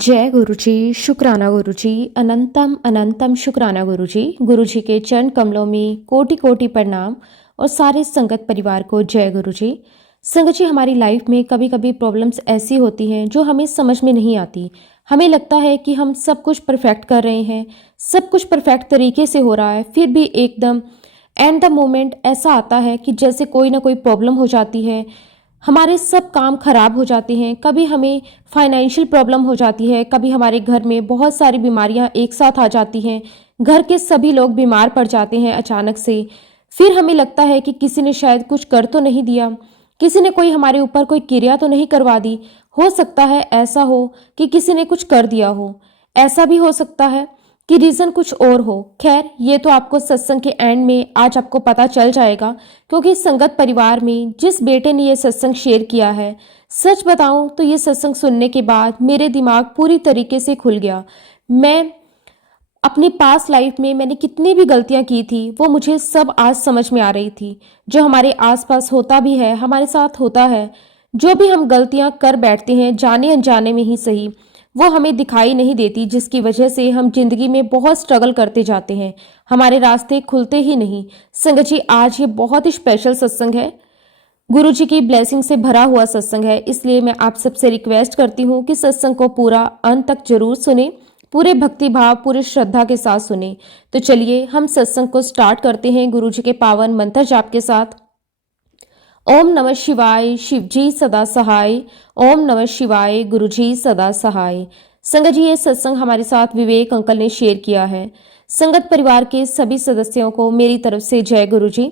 जय गुरु जी, शुक्राना गुरु जी, अनंतम अनंतम शुक्राना गुरु जी। गुरु जी के चरण कमलों में कोटि कोटि प्रणाम और सारे संगत परिवार को जय गुरु जी। संगत जी, हमारी लाइफ में कभी कभी प्रॉब्लम्स ऐसी होती हैं जो हमें समझ में नहीं आती। हमें लगता है कि हम सब कुछ परफेक्ट कर रहे हैं, सब कुछ परफेक्ट तरीके से हो रहा है, फिर भी एकदम एंड द मोमेंट ऐसा आता है कि जैसे कोई ना कोई प्रॉब्लम हो जाती है, हमारे सब काम खराब हो जाते हैं। कभी हमें फाइनेंशियल प्रॉब्लम हो जाती है, कभी हमारे घर में बहुत सारी बीमारियां एक साथ आ जाती हैं, घर के सभी लोग बीमार पड़ जाते हैं अचानक से। फिर हमें लगता है कि किसी ने शायद कुछ कर तो नहीं दिया, किसी ने कोई हमारे ऊपर कोई क्रिया तो नहीं करवा दी। हो सकता है ऐसा हो कि किसी ने कुछ कर दिया हो, ऐसा भी हो सकता है कि रीज़न कुछ और हो। खैर, ये तो आपको सत्संग के एंड में आज आपको पता चल जाएगा, क्योंकि संगत परिवार में जिस बेटे ने ये सत्संग शेयर किया है, सच बताऊं तो ये सत्संग सुनने के बाद मेरे दिमाग पूरी तरीके से खुल गया। मैं अपनी पास्ट लाइफ में मैंने कितनी भी गलतियां की थी, वो मुझे सब आज समझ में आ रही थी। जो हमारे आसपास होता भी है, हमारे साथ होता है, जो भी हम गलतियां कर बैठते हैं जाने अनजाने में ही सही, वो हमें दिखाई नहीं देती, जिसकी वजह से हम जिंदगी में बहुत स्ट्रगल करते जाते हैं, हमारे रास्ते खुलते ही नहीं। संगत जी, आज ये बहुत ही स्पेशल सत्संग है, गुरु जी की ब्लेसिंग से भरा हुआ सत्संग है। इसलिए मैं आप सबसे रिक्वेस्ट करती हूँ कि सत्संग को पूरा अंत तक जरूर सुने, पूरे भक्ति भाव पूरे श्रद्धा के साथ सुने। तो चलिए हम सत्संग को स्टार्ट करते हैं गुरु जी के पावन मंत्र जाप के साथ। ओम नमः शिवाय, शिव जी सदा सहाय। ओम नमः शिवाय, गुरु जी सदा सहाय। संगत जी, ये सत्संग हमारे साथ विवेक अंकल ने शेयर किया है। संगत परिवार के सभी सदस्यों को मेरी तरफ से जय गुरु जी।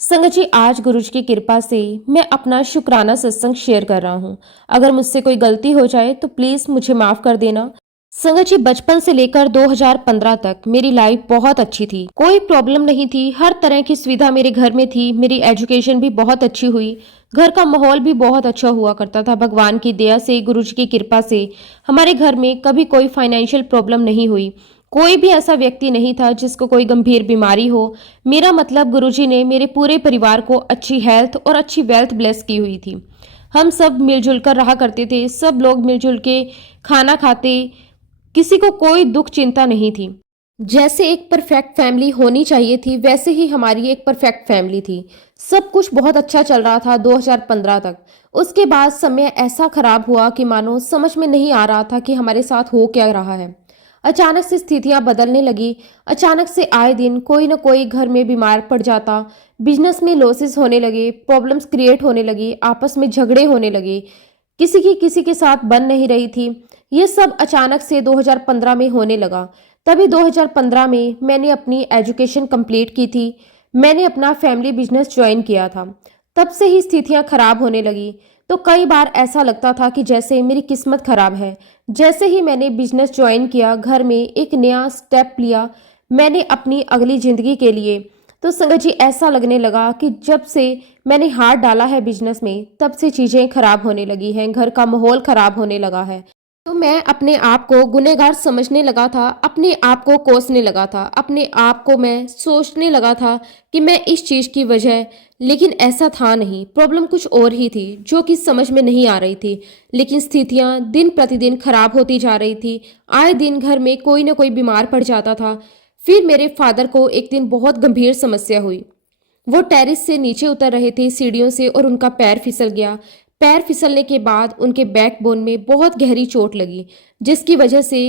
संगत जी, आज गुरु जी की कृपा से मैं अपना शुक्राना सत्संग शेयर कर रहा हूँ। अगर मुझसे कोई गलती हो जाए तो प्लीज मुझे माफ कर देना। संगत जी, बचपन से लेकर 2015 तक मेरी लाइफ बहुत अच्छी थी, कोई प्रॉब्लम नहीं थी, हर तरह की सुविधा मेरे घर में थी, मेरी एजुकेशन भी बहुत अच्छी हुई, घर का माहौल भी बहुत अच्छा हुआ करता था। भगवान की दया से, गुरु जी की कृपा से हमारे घर में कभी कोई फाइनेंशियल प्रॉब्लम नहीं हुई। कोई भी ऐसा व्यक्ति नहीं था जिसको कोई गंभीर बीमारी हो। मेरा मतलब, गुरुजी ने मेरे पूरे परिवार को अच्छी हेल्थ और अच्छी वेल्थ ब्लेस की हुई थी। हम सब मिलजुल कर रहा करते थे, सब लोग मिलजुल के खाना खाते, किसी को कोई दुख चिंता नहीं थी। जैसे एक परफेक्ट फैमिली होनी चाहिए थी, वैसे ही हमारी एक परफेक्ट फैमिली थी। सब कुछ बहुत अच्छा चल रहा था 2015 तक। उसके बाद समय ऐसा खराब हुआ कि मानो समझ में नहीं आ रहा था कि हमारे साथ हो क्या रहा है। अचानक से स्थितियां बदलने लगी। अचानक से आए दिन कोई ना कोई घर में बीमार पड़ जाता, बिजनेस में लॉसेस होने लगे, प्रॉब्लम्स क्रिएट होने लगी, आपस में झगड़े होने लगे, किसी की किसी के साथ बन नहीं रही थी। ये सब अचानक से 2015 में होने लगा। तभी 2015 में मैंने अपनी एजुकेशन कंप्लीट की थी, मैंने अपना फैमिली बिजनेस ज्वाइन किया था। तब से ही स्थितियां खराब होने लगी। तो कई बार ऐसा लगता था कि जैसे मेरी किस्मत खराब है। जैसे ही मैंने बिजनेस ज्वाइन किया, घर में एक नया स्टेप लिया मैंने अपनी अगली जिंदगी के लिए, तो संगत जी ऐसा लगने लगा कि जब से मैंने हाथ डाला है बिजनेस में, तब से चीजें खराब होने लगी हैं, घर का माहौल खराब होने लगा है। तो मैं अपने आप को गुनहगार समझने लगा था, अपने आप को कोसने लगा था, अपने आप को मैं सोचने लगा था कि मैं इस चीज की वजह, लेकिन ऐसा था नहीं। प्रॉब्लम कुछ और ही थी जो कि समझ में नहीं आ रही थी। लेकिन स्थितियां दिन प्रतिदिन खराब होती जा रही थी। आए दिन घर में कोई ना कोई बीमार पड़ जाता था। फिर मेरे फादर को एक दिन बहुत गंभीर समस्या हुई। वो टेरिस से नीचे उतर रहे थे सीढ़ियों से, और उनका पैर फिसल गया। पैर फिसलने के बाद उनके बैकबोन में बहुत गहरी चोट लगी, जिसकी वजह से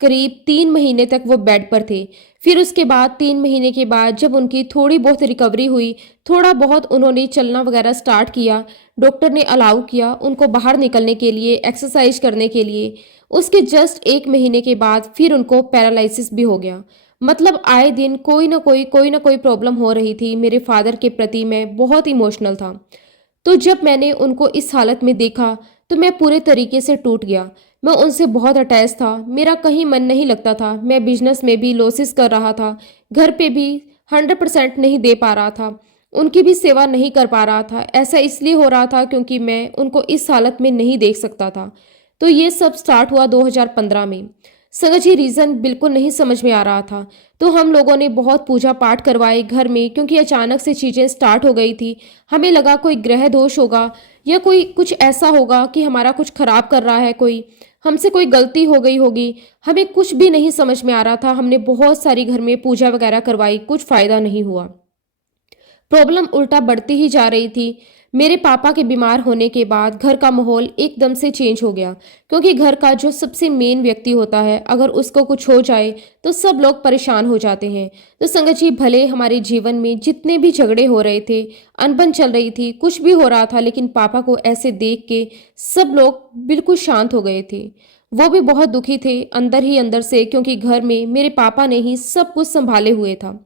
करीब 3 महीने तक वो बेड पर थे। फिर उसके बाद 3 महीने के बाद जब उनकी थोड़ी बहुत रिकवरी हुई, थोड़ा बहुत उन्होंने चलना वगैरह स्टार्ट किया, डॉक्टर ने अलाउ किया उनको बाहर निकलने के लिए, एक्सरसाइज करने के लिए। उसके जस्ट 1 महीने के बाद फिर उनको पैरालिसिस भी हो गया। मतलब आए दिन कोई ना कोई प्रॉब्लम हो रही थी। मेरे फादर के प्रति मैं बहुत इमोशनल था। तो जब मैंने उनको इस हालत में देखा तो मैं पूरे तरीके से टूट गया। मैं उनसे बहुत अटैच था, मेरा कहीं मन नहीं लगता था। मैं बिजनेस में भी लॉसेस कर रहा था, घर पे भी 100% नहीं दे पा रहा था, उनकी भी सेवा नहीं कर पा रहा था। ऐसा इसलिए हो रहा था क्योंकि मैं उनको इस हालत में नहीं देख सकता था। तो ये सब स्टार्ट हुआ 2015 में। संगत जी, रीज़न बिल्कुल नहीं समझ में आ रहा था। तो हम लोगों ने बहुत पूजा पाठ करवाए घर में, क्योंकि अचानक से चीज़ें स्टार्ट हो गई थी। हमें लगा कोई ग्रह दोष होगा या कोई कुछ ऐसा होगा कि हमारा कुछ खराब कर रहा है कोई। हमसे कोई गलती हो गई होगी। हमें कुछ भी नहीं समझ में आ रहा था। हमने बहुत सारी घर में पूजा वगैरह करवाई, कुछ फ़ायदा नहीं हुआ। प्रॉब्लम उल्टा बढ़ती ही जा रही थी। मेरे पापा के बीमार होने के बाद घर का माहौल एकदम से चेंज हो गया, क्योंकि घर का जो सबसे मेन व्यक्ति होता है, अगर उसको कुछ हो जाए तो सब लोग परेशान हो जाते हैं। तो संगत जी, भले हमारे जीवन में जितने भी झगड़े हो रहे थे, अनबन चल रही थी, कुछ भी हो रहा था, लेकिन पापा को ऐसे देख के सब लोग बिल्कुल शांत हो गए थे। वो भी बहुत दुखी थे अंदर ही अंदर से, क्योंकि घर में मेरे पापा ने ही सब कुछ संभाले हुए था।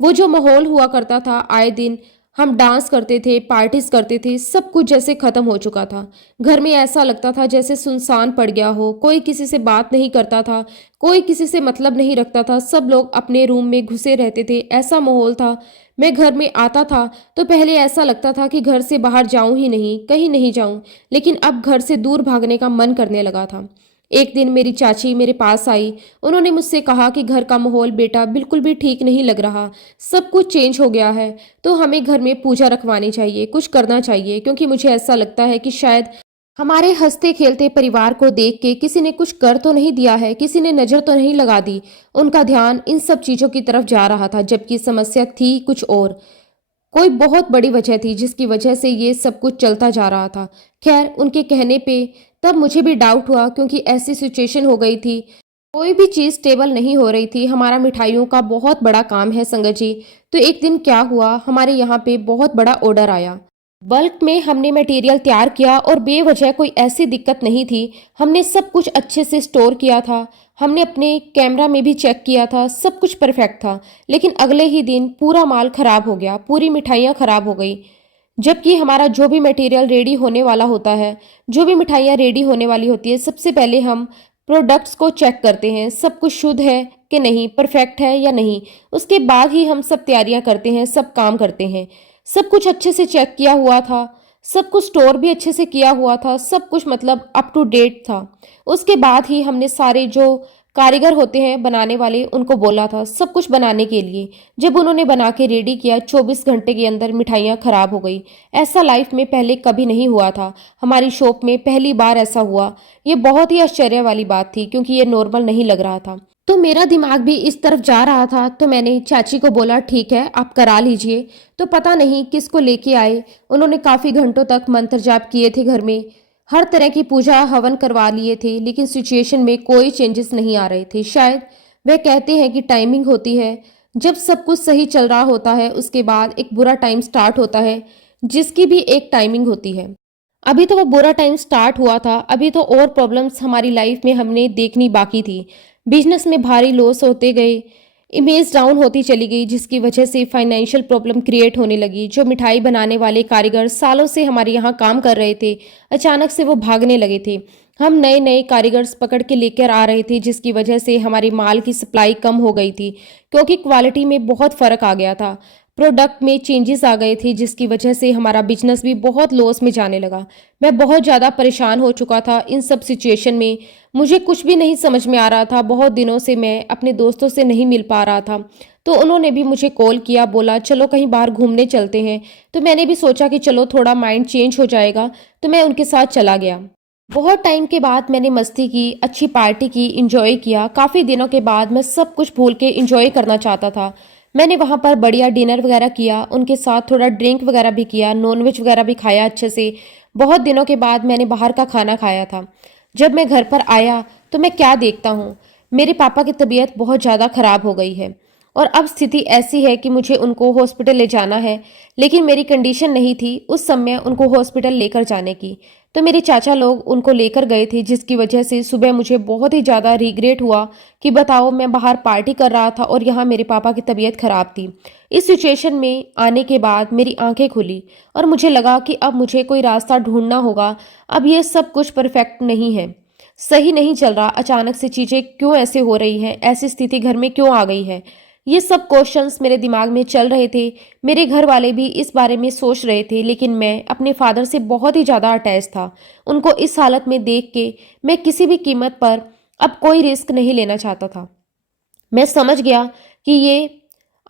वो जो माहौल हुआ करता था, आए दिन हम डांस करते थे, पार्टीज करते थे, सब कुछ जैसे खत्म हो चुका था। घर में ऐसा लगता था जैसे सुनसान पड़ गया हो, कोई किसी से बात नहीं करता था, कोई किसी से मतलब नहीं रखता था, सब लोग अपने रूम में घुसे रहते थे, ऐसा माहौल था। मैं घर में आता था तो पहले ऐसा लगता था कि घर से बाहर जाऊं ही नहीं, कहीं नहीं जाऊं, लेकिन अब घर से दूर भागने का मन करने लगा था। एक दिन मेरी चाची मेरे पास आई। उन्होंने मुझसे कहा कि घर का माहौल बेटा बिल्कुल भी ठीक नहीं लग रहा, सब कुछ चेंज हो गया है, तो हमें घर में पूजा रखवानी चाहिए, कुछ करना चाहिए, क्योंकि मुझे ऐसा लगता है कि शायद हमारे हंसते खेलते परिवार को देख के किसी ने कुछ कर तो नहीं दिया है, किसी ने नज़र तो नहीं लगा दी। उनका ध्यान इन सब चीज़ों की तरफ जा रहा था, जबकि समस्या थी कुछ और। कोई बहुत बड़ी वजह थी जिसकी वजह से ये सब कुछ चलता जा रहा था। खैर, उनके कहने पे तब मुझे भी डाउट हुआ, क्योंकि ऐसी सिचुएशन हो गई थी, कोई भी चीज़ स्टेबल नहीं हो रही थी। हमारा मिठाइयों का बहुत बड़ा काम है संगत जी। तो एक दिन क्या हुआ, हमारे यहाँ पे बहुत बड़ा ऑर्डर आया। बल्क में हमने मटेरियल तैयार किया और बेवजह कोई ऐसी दिक्कत नहीं थी। हमने सब कुछ अच्छे से स्टोर किया था, हमने अपने कैमरा में भी चेक किया था, सब कुछ परफेक्ट था। लेकिन अगले ही दिन पूरा माल खराब हो गया, पूरी मिठाइयाँ खराब हो गई। जबकि हमारा जो भी मटेरियल रेडी होने वाला होता है, जो भी मिठाइयाँ रेडी होने वाली होती है, सबसे पहले हम प्रोडक्ट्स को चेक करते हैं, सब कुछ शुद्ध है कि नहीं, परफेक्ट है या नहीं। उसके बाद ही हम सब तैयारियां करते हैं, सब काम करते हैं। सब कुछ अच्छे से चेक किया हुआ था, सब कुछ स्टोर भी अच्छे से किया हुआ था, सब कुछ मतलब अप टू डेट था। उसके बाद ही हमने सारे जो कारीगर होते हैं बनाने वाले, उनको बोला था सब कुछ बनाने के लिए। जब उन्होंने बना के रेडी किया, 24 घंटे के अंदर मिठाइयाँ खराब हो गई। ऐसा लाइफ में पहले कभी नहीं हुआ था, हमारी शॉप में पहली बार ऐसा हुआ। ये बहुत ही आश्चर्य वाली बात थी, क्योंकि ये नॉर्मल नहीं लग रहा था। तो मेरा दिमाग भी इस तरफ जा रहा था, तो मैंने चाची को बोला ठीक है आप करा लीजिए। तो पता नहीं किसको लेके आए, उन्होंने काफ़ी घंटों तक मंत्र जाप किए थे, घर में हर तरह की पूजा हवन करवा लिए थे, लेकिन सिचुएशन में कोई चेंजेस नहीं आ रहे थे। शायद वह कहते हैं कि टाइमिंग होती है, जब सब कुछ सही चल रहा होता है उसके बाद एक बुरा टाइम स्टार्ट होता है, जिसकी भी एक टाइमिंग होती है। अभी तो वो बुरा टाइम स्टार्ट हुआ था, अभी तो और प्रॉब्लम्स हमारी लाइफ में हमने देखनी बाकी थी। बिजनेस में भारी लॉस होते गए, इमेज डाउन होती चली गई, जिसकी वजह से फाइनेंशियल प्रॉब्लम क्रिएट होने लगी। जो मिठाई बनाने वाले कारीगर सालों से हमारे यहाँ काम कर रहे थे, अचानक से वो भागने लगे थे। हम नए नए कारीगर्स पकड़ के लेकर आ रहे थे, जिसकी वजह से हमारी माल की सप्लाई कम हो गई थी, क्योंकि क्वालिटी में बहुत फ़र्क आ गया था, प्रोडक्ट में चेंजेस आ गए थे, जिसकी वजह से हमारा बिजनेस भी बहुत लॉस में जाने लगा। मैं बहुत ज़्यादा परेशान हो चुका था इन सब सिचुएशन में। मुझे कुछ भी नहीं समझ में आ रहा था। बहुत दिनों से मैं अपने दोस्तों से नहीं मिल पा रहा था, तो उन्होंने भी मुझे कॉल किया, बोला चलो कहीं बाहर घूमने चलते हैं। तो मैंने भी सोचा कि चलो थोड़ा माइंड चेंज हो जाएगा, तो मैं उनके साथ चला गया। बहुत टाइम के बाद मैंने मस्ती की, अच्छी पार्टी की, इंजॉय किया। काफ़ी दिनों के बाद मैं सब कुछ भूल के इंजॉय करना चाहता था। मैंने वहाँ पर बढ़िया डिनर वगैरह किया, उनके साथ थोड़ा ड्रिंक वगैरह भी किया, नॉनवेज वगैरह भी खाया अच्छे से। बहुत दिनों के बाद मैंने बाहर का खाना खाया था। जब मैं घर पर आया तो मैं क्या देखता हूँ, मेरे पापा की तबीयत बहुत ज़्यादा ख़राब हो गई है, और अब स्थिति ऐसी है कि मुझे उनको हॉस्पिटल ले जाना है। लेकिन मेरी कंडीशन नहीं थी उस समय उनको हॉस्पिटल लेकर जाने की, तो मेरे चाचा लोग उनको लेकर गए थे, जिसकी वजह से सुबह मुझे बहुत ही ज़्यादा रिग्रेट हुआ कि बताओ मैं बाहर पार्टी कर रहा था और यहाँ मेरे पापा की तबीयत ख़राब थी। इस सिचुएशन में आने के बाद मेरी आंखें खुली और मुझे लगा कि अब मुझे कोई रास्ता ढूंढना होगा। अब ये सब कुछ परफेक्ट नहीं है, सही नहीं चल रहा। अचानक से चीज़ें क्यों ऐसे हो रही हैं, ऐसी स्थिति घर में क्यों आ गई है, ये सब क्वेश्चंस मेरे दिमाग में चल रहे थे। मेरे घर वाले भी इस बारे में सोच रहे थे, लेकिन मैं अपने फादर से बहुत ही ज़्यादा अटैच था। उनको इस हालत में देख के मैं किसी भी कीमत पर अब कोई रिस्क नहीं लेना चाहता था। मैं समझ गया कि ये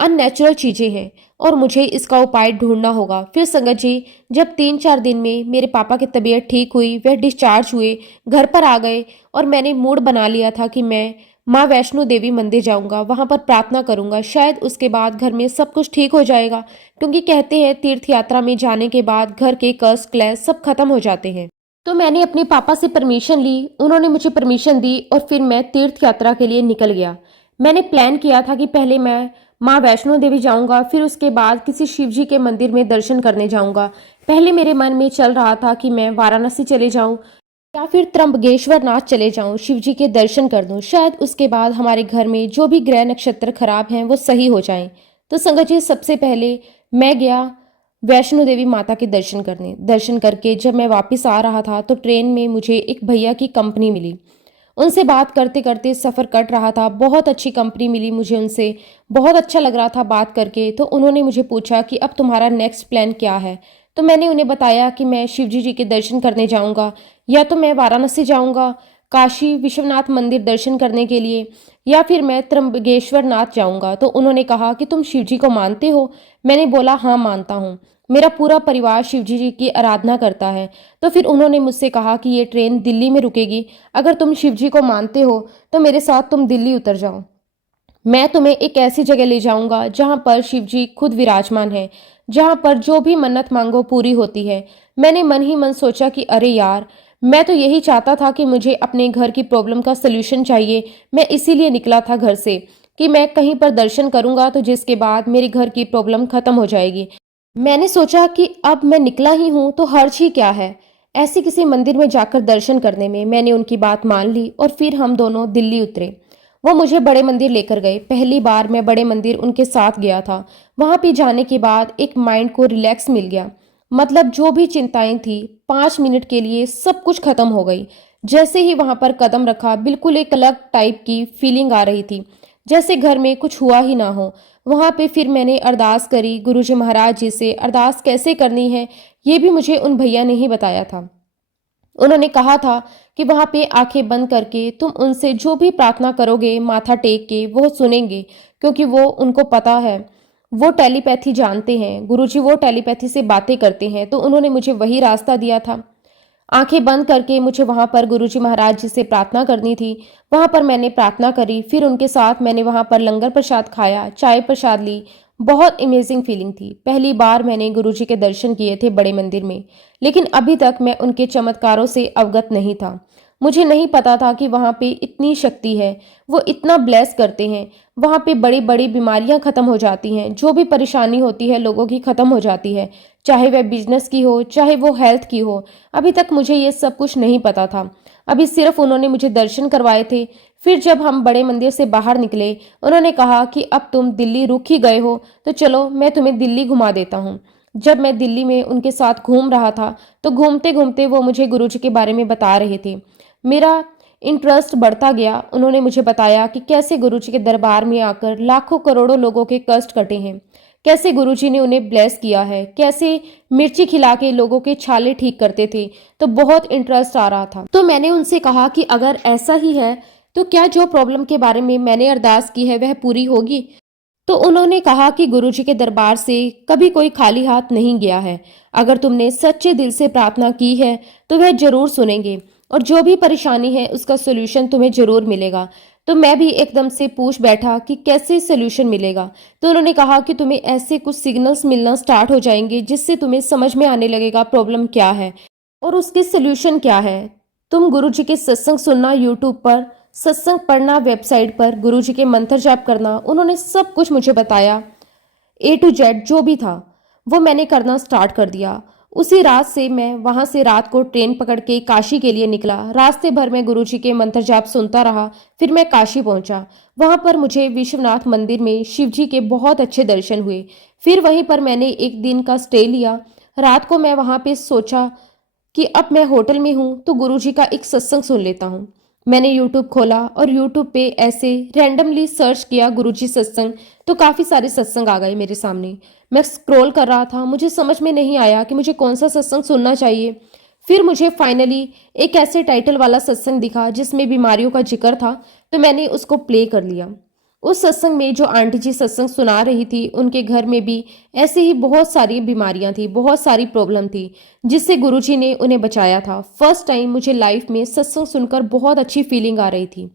अननेचुरल चीज़ें हैं। और मुझे इसका उपाय ढूंढना होगा। फिर संगत जी, जब 3-4 दिन में मेरे पापा की तबीयत ठीक हुई, वह डिस्चार्ज हुए, घर पर आ गए और मैंने मूड बना लिया था कि मैं माँ वैष्णो देवी मंदिर जाऊंगा, वहां पर प्रार्थना करूंगा, शायद उसके बाद घर में सब कुछ ठीक हो जाएगा। क्योंकि कहते हैं तीर्थ यात्रा में जाने के बाद घर के कष्ट क्लेश सब खत्म हो जाते हैं। तो मैंने अपने पापा से परमिशन ली, उन्होंने मुझे परमिशन दी और फिर मैं तीर्थ यात्रा के लिए निकल गया। मैंने प्लान किया था कि पहले मैं माँ वैष्णो देवी जाऊंगा, फिर उसके बाद किसी शिव जी के मंदिर में दर्शन करने जाऊंगा। पहले मेरे मन में चल रहा था कि मैं वाराणसी चले जाऊं या फिर त्र्यंबकेश्वर नाथ चले जाऊं, शिव जी के दर्शन कर दूं, शायद उसके बाद हमारे घर में जो भी ग्रह नक्षत्र खराब हैं वो सही हो जाएं। तो संगत जी, सबसे पहले मैं गया वैष्णो देवी माता के दर्शन करने। दर्शन करके जब मैं वापस आ रहा था तो ट्रेन में मुझे एक भैया की कंपनी मिली। उनसे बात करते करते सफ़र कट रहा था, बहुत अच्छी कंपनी मिली मुझे उनसे, बहुत अच्छा लग रहा था बात करके। तो उन्होंने मुझे पूछा कि अब तुम्हारा नेक्स्ट प्लान क्या है। तो मैंने उन्हें बताया कि मैं शिव जी के दर्शन करने जाऊंगा, या तो मैं वाराणसी जाऊंगा काशी विश्वनाथ मंदिर दर्शन करने के लिए, या फिर मैं त्र्यंबकेश्वर नाथ जाऊंगा। तो उन्होंने कहा कि तुम शिव जी को मानते हो? मैंने बोला हाँ मानता हूँ, मेरा पूरा परिवार शिव जी की आराधना करता है। तो फिर उन्होंने मुझसे कहा कि ये ट्रेन दिल्ली में रुकेगी, अगर तुम शिव जी को मानते हो तो मेरे साथ तुम दिल्ली उतर जाओ। मैं तुम्हें एक ऐसी जगह ले जाऊंगा जहां पर शिव जी खुद विराजमान है, जहां पर जो भी मन्नत मांगो पूरी होती है। मैंने मन ही मन सोचा कि अरे यार, मैं तो यही चाहता था कि मुझे अपने घर की प्रॉब्लम का सलूशन चाहिए। मैं इसीलिए निकला था घर से कि मैं कहीं पर दर्शन करूंगा तो जिसके बाद मेरे घर की प्रॉब्लम खत्म हो जाएगी। मैंने सोचा कि अब मैं निकला ही हूं तो हर्ज ही क्या है ऐसे किसी मंदिर में जाकर दर्शन करने में। मैंने उनकी बात मान ली और फिर हम दोनों दिल्ली उतरे। वो मुझे बड़े मंदिर लेकर गए। पहली बार मैं बड़े मंदिर उनके साथ गया था। वहां पे जाने के बाद एक माइंड को रिलैक्स मिल गया। मतलब जो भी चिंताएं थी 5 मिनट के लिए सब कुछ खत्म हो गई। जैसे ही वहां पर कदम रखा बिल्कुल एक अलग टाइप की फीलिंग आ रही थी, जैसे घर में कुछ हुआ ही ना हो। वहां पे फिर मैंने अरदास करी गुरुजी महाराज जी से। अरदास कैसे करनी है ये भी मुझे उन भैया ने ही बताया था। उन्होंने कहा था कि वहां पे आंखें बंद करके तुम उनसे जो भी प्रार्थना करोगे माथा टेक के वो सुनेंगे, क्योंकि वो उनको पता है, वो टेलीपैथी जानते हैं। गुरुजी वो टेलीपैथी से बातें करते हैं। तो उन्होंने मुझे वही रास्ता दिया था। आंखें बंद करके मुझे वहां पर गुरुजी महाराज जी से प्रार्थना करनी थी। वहां पर मैंने प्रार्थना करी, फिर उनके साथ मैंने वहां पर लंगर प्रसाद खाया, चाय प्रसाद ली। बहुत अमेजिंग फीलिंग थी। पहली बार मैंने गुरुजी के दर्शन किए थे बड़े मंदिर में, लेकिन अभी तक मैं उनके चमत्कारों से अवगत नहीं था। मुझे नहीं पता था कि वहां पे इतनी शक्ति है, वो इतना ब्लेस करते हैं। वहां पे बड़ी बड़ी बीमारियां खत्म हो जाती हैं, जो भी परेशानी होती है लोगों की खत्म हो जाती है, चाहे वह बिजनेस की हो चाहे वो हेल्थ की हो। अभी तक मुझे ये सब कुछ नहीं पता था। अभी सिर्फ उन्होंने मुझे दर्शन करवाए थे। फिर जब हम बड़े मंदिर से बाहर निकले, उन्होंने कहा कि अब तुम दिल्ली रुक ही गए हो तो चलो मैं तुम्हें दिल्ली घुमा देता हूँ। जब मैं दिल्ली में उनके साथ घूम रहा था तो घूमते घूमते वो मुझे गुरुजी के बारे में बता रहे थे। मेरा इंटरेस्ट बढ़ता गया। उन्होंने मुझे बताया कि कैसे गुरुजी के दरबार में आकर लाखों करोड़ों लोगों के कष्ट कटे हैं, कैसे गुरुजी ने उन्हें ब्लेस किया है, कैसे मिर्ची खिला के लोगों के छाले ठीक करते थे। तो बहुत इंटरेस्ट आ रहा था। तो मैंने उनसे कहा कि अगर ऐसा ही है तो क्या जो प्रॉब्लम के बारे में मैंने अरदास की है वह पूरी होगी। तो उन्होंने कहा कि गुरुजी के दरबार से कभी कोई खाली हाथ नहीं गया है। अगर तुमने सच्चे दिल से प्रार्थना की है तो वह जरूर सुनेंगे और जो भी परेशानी है उसका सोल्यूशन तुम्हें जरूर मिलेगा। तो मैं भी एकदम से पूछ बैठा कि कैसे सोल्यूशन मिलेगा। तो उन्होंने कहा कि तुम्हें ऐसे कुछ सिग्नल्स मिलना स्टार्ट हो जाएंगे जिससे तुम्हें समझ में आने लगेगा प्रॉब्लम क्या है और उसके सोल्यूशन क्या है। तुम गुरुजी के सत्संग सुनना यूट्यूब पर, सत्संग पढ़ना वेबसाइट पर, गुरुजी के मंत्र जाप करना। उन्होंने सब कुछ मुझे बताया, ए टू जेड जो भी था वो मैंने करना स्टार्ट कर दिया। उसी रात से मैं वहां से रात को ट्रेन पकड़ के काशी के लिए निकला। रास्ते भर में गुरुजी के मंत्र जाप सुनता रहा। फिर मैं काशी पहुंचा। वहां पर मुझे विश्वनाथ मंदिर में शिव जी के बहुत अच्छे दर्शन हुए। फिर वहीं पर मैंने एक दिन का स्टे लिया। रात को मैं वहां पे सोचा कि अब मैं होटल में हूं तो गुरुजी का एक सत्संग सुन लेता हूं। मैंने यूट्यूब खोला और यूट्यूब पे ऐसे रैंडमली सर्च किया गुरुजी सत्संग, तो काफ़ी सारे सत्संग आ गए मेरे सामने। मैं स्क्रॉल कर रहा था, मुझे समझ में नहीं आया कि मुझे कौन सा सत्संग सुनना चाहिए। फिर मुझे फाइनली एक ऐसे टाइटल वाला सत्संग दिखा जिसमें बीमारियों का जिक्र था, तो मैंने उसको प्ले कर लिया। उस सत्संग में जो आंटी जी सत्संग सुना रही थी, उनके घर में भी ऐसे ही बहुत सारी बीमारियां थी, बहुत सारी प्रॉब्लम थी, जिससे गुरुजी ने उन्हें बचाया था। फर्स्ट टाइम मुझे लाइफ में सत्संग सुनकर बहुत अच्छी फीलिंग आ रही थी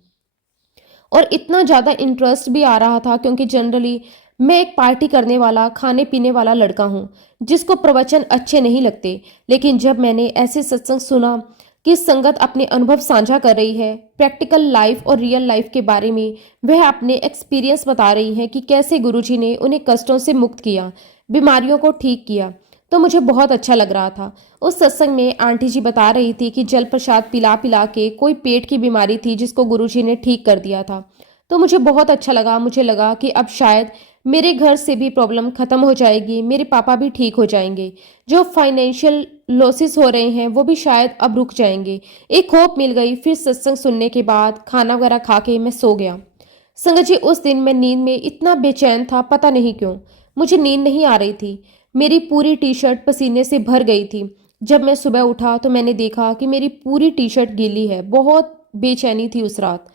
और इतना ज़्यादा इंटरेस्ट भी आ रहा था, क्योंकि जनरली मैं एक पार्टी करने वाला, खाने पीने वाला लड़का हूँ, जिसको प्रवचन अच्छे नहीं लगते। लेकिन जब मैंने ऐसे सत्संग सुना कि संगत अपने अनुभव साझा कर रही है, प्रैक्टिकल लाइफ और रियल लाइफ के बारे में वह अपने एक्सपीरियंस बता रही है कि कैसे गुरुजी ने उन्हें कष्टों से मुक्त किया, बीमारियों को ठीक किया, तो मुझे बहुत अच्छा लग रहा था। उस सत्संग में आंटी जी बता रही थी कि जल प्रसाद पिला पिला के कोई पेट की बीमारी थी जिसको गुरुजी ने ठीक कर दिया था। तो मुझे बहुत अच्छा लगा। मुझे लगा कि अब शायद मेरे घर से भी प्रॉब्लम खत्म हो जाएगी, मेरे पापा भी ठीक हो जाएंगे, जो फाइनेंशियल लॉसेस हो रहे हैं वो भी शायद अब रुक जाएंगे। एक होप मिल गई। फिर सत्संग सुनने के बाद खाना वगैरह खा के मैं सो गया। संगत जी, उस दिन मैं नींद में इतना बेचैन था, पता नहीं क्यों मुझे नींद नहीं आ रही थी। मेरी पूरी टी शर्ट पसीने से भर गई थी। जब मैं सुबह उठा तो मैंने देखा कि मेरी पूरी टी शर्ट गीली है। बहुत बेचैनी थी उस रात।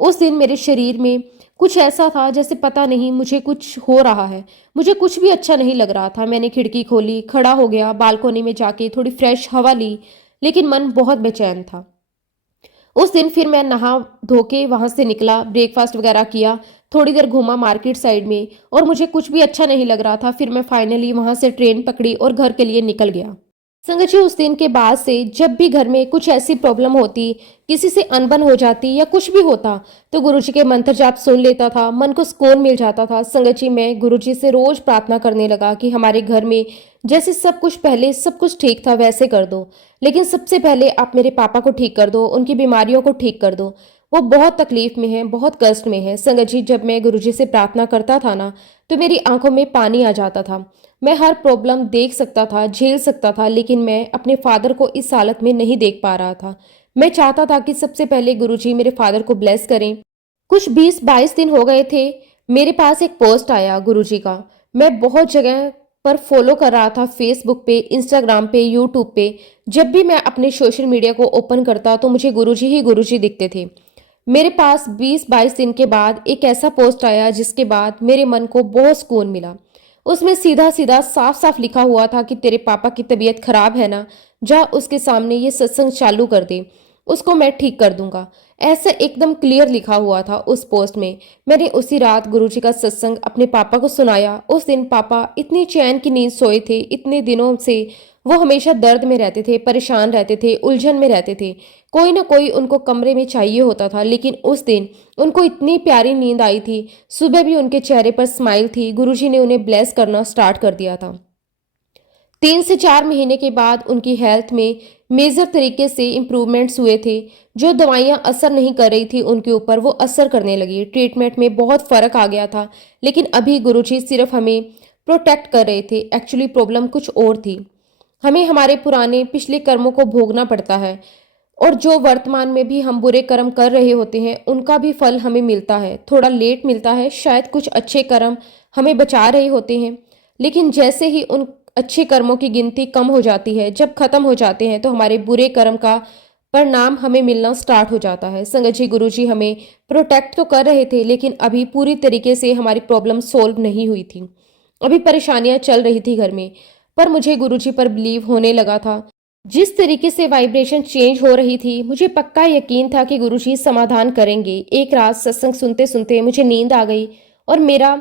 उस दिन मेरे शरीर में कुछ ऐसा था जैसे पता नहीं मुझे कुछ हो रहा है। मुझे कुछ भी अच्छा नहीं लग रहा था। मैंने खिड़की खोली, खड़ा हो गया, बालकोनी में जाके थोड़ी फ्रेश हवा ली, लेकिन मन बहुत बेचैन था। उस दिन फिर मैं नहा धो के वहां से निकला, ब्रेकफास्ट वगैरह किया, थोड़ी देर घूमा मार्केट साइड में, और मुझे कुछ भी अच्छा नहीं लग रहा था। फिर मैं फाइनली वहां से ट्रेन पकड़ी और घर के लिए निकल गया। संगत जी, उस दिन के बाद से जब भी घर में कुछ ऐसी प्रॉब्लम होती, किसी से अनबन हो जाती या कुछ भी होता, तो गुरुजी के मंत्र जाप सुन लेता था, मन को सुकून मिल जाता था। संगत जी, मैं गुरुजी से रोज प्रार्थना करने लगा कि हमारे घर में जैसे सब कुछ पहले सब कुछ ठीक था वैसे कर दो, लेकिन सबसे पहले आप मेरे पापा को ठीक कर दो, उनकी बीमारियों को ठीक कर दो। वो बहुत तकलीफ में है, बहुत कष्ट में है। संगत जी, जब मैं गुरुजी से प्रार्थना करता था ना, तो मेरी आंखों में पानी आ जाता था। मैं हर प्रॉब्लम देख सकता था, झेल सकता था, लेकिन मैं अपने फादर को इस हालत में नहीं देख पा रहा था। मैं चाहता था कि सबसे पहले गुरुजी मेरे फादर को ब्लेस करें। कुछ 20-22 दिन हो गए थे, मेरे पास एक पोस्ट आया गुरुजी का। मैं बहुत जगह पर फॉलो कर रहा था, फेसबुक पे, इंस्टाग्राम पे, यूट्यूब पे। जब भी मैं अपने सोशल मीडिया को ओपन करता तो मुझे गुरुजी ही गुरुजी दिखते थे। मेरे पास 20-22 दिन के बाद एक ऐसा पोस्ट आया जिसके बाद मेरे मन को बहुत सुकून मिला। उसमें सीधा सीधा साफ साफ लिखा हुआ था कि तेरे पापा की तबीयत खराब है ना, जा उसके सामने ये सत्संग चालू कर दे, उसको मैं ठीक कर दूंगा। ऐसा एकदम क्लियर लिखा हुआ था उस पोस्ट में। मैंने उसी रात गुरुजी का सत्संग अपने पापा को सुनाया। उस दिन पापा इतनी चैन की नींद सोए थे। इतने दिनों से वो हमेशा दर्द में रहते थे, परेशान रहते थे, उलझन में रहते थे। कोई ना कोई उनको कमरे में चाहिए होता था, लेकिन उस दिन उनको इतनी प्यारी नींद आई थी। सुबह भी उनके चेहरे पर स्माइल थी। गुरुजी ने उन्हें ब्लेस करना स्टार्ट कर दिया था। 3 से 4 महीने के बाद उनकी हेल्थ में मेजर तरीके से इम्प्रूवमेंट्स हुए थे। जो दवाइयां असर नहीं कर रही थी उनके ऊपर, वो असर करने लगी। ट्रीटमेंट में बहुत फर्क आ गया था। लेकिन अभी गुरुजी सिर्फ हमें प्रोटेक्ट कर रहे थे, एक्चुअली प्रॉब्लम कुछ और थी। हमें हमारे पुराने पिछले कर्मों को भोगना पड़ता है, और जो वर्तमान में भी हम बुरे कर्म कर रहे होते हैं उनका भी फल हमें मिलता है। थोड़ा लेट मिलता है, शायद कुछ अच्छे कर्म हमें बचा रहे होते हैं, लेकिन जैसे ही उन अच्छे कर्मों की गिनती कम हो जाती है, जब खत्म हो जाते हैं, तो हमारे बुरे कर्म का परिणाम हमें मिलना स्टार्ट हो जाता है। संगत जी, गुरुजी हमें प्रोटेक्ट तो कर रहे थे, लेकिन अभी पूरी तरीके से हमारी प्रॉब्लम सोल्व नहीं हुई थी। अभी परेशानियां चल रही थी घर में, पर मुझे गुरुजी पर बिलीव होने लगा था। जिस तरीके से वाइब्रेशन चेंज हो रही थी, मुझे पक्का यकीन था कि गुरुजी समाधान करेंगे। एक रात सत्संग सुनते सुनते मुझे नींद आ गई और मेरा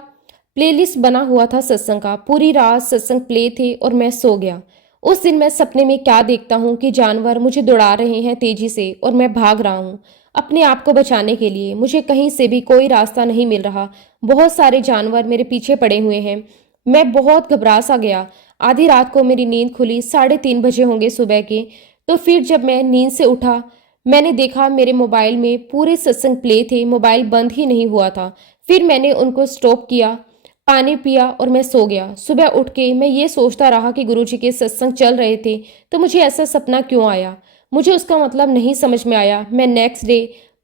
प्लेलिस्ट बना हुआ था सत्संग का। पूरी रात सत्संग प्ले थे और मैं सो गया। उस दिन मैं सपने में क्या देखता हूँ कि जानवर मुझे दौड़ा रहे हैं तेजी से और मैं भाग रहा हूँ अपने आप को बचाने के लिए। मुझे कहीं से भी कोई रास्ता नहीं मिल रहा। बहुत सारे जानवर मेरे पीछे पड़े हुए हैं। मैं बहुत घबरा सा गया। आधी रात को मेरी नींद खुली, 3:30 बजे होंगे सुबह के। तो फिर जब मैं नींद से उठा, मैंने देखा मेरे मोबाइल में पूरे सत्संग प्ले थे, मोबाइल बंद ही नहीं हुआ था। फिर मैंने उनको स्टॉप किया, पानी पिया और मैं सो गया। सुबह उठ के मैं ये सोचता रहा कि गुरुजी के सत्संग चल रहे थे, तो मुझे ऐसा सपना क्यों आया। मुझे उसका मतलब नहीं समझ में आया। मैं नेक्स्ट डे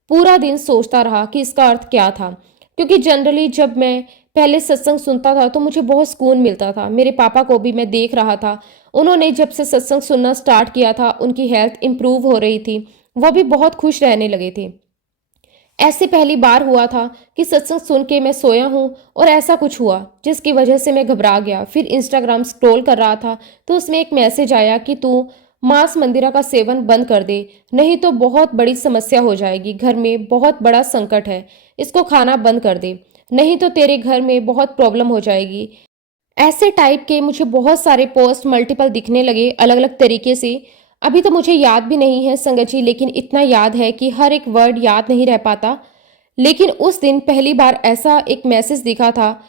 पूरा दिन सोचता रहा कि इसका अर्थ क्या था, क्योंकि जनरली जब मैं पहले सत्संग सुनता था तो मुझे बहुत सुकून मिलता था। मेरे पापा को भी मैं देख रहा था, उन्होंने जब से सत्संग सुनना स्टार्ट किया था उनकी हेल्थ इंप्रूव हो रही थी, वह भी बहुत खुश रहने लगे थे। ऐसे पहली बार हुआ था कि सत्संग सुन के मैं सोया हूँ और ऐसा कुछ हुआ जिसकी वजह से मैं घबरा गया। फिर इंस्टाग्राम स्क्रॉल कर रहा था तो उसमें एक मैसेज आया कि तू मांस मंदिरा का सेवन बंद कर दे, नहीं तो बहुत बड़ी समस्या हो जाएगी। घर में बहुत बड़ा संकट है, इसको खाना बंद कर दे, नहीं तो तेरे घर में बहुत प्रॉब्लम हो जाएगी। ऐसे टाइप के मुझे बहुत सारे पोस्ट मल्टीपल दिखने लगे अलग अलग तरीके से। अभी तो मुझे याद भी नहीं है संगत जी, लेकिन इतना याद है कि हर एक वर्ड याद नहीं रह पाता। लेकिन उस दिन पहली बार ऐसा एक मैसेज दिखा था।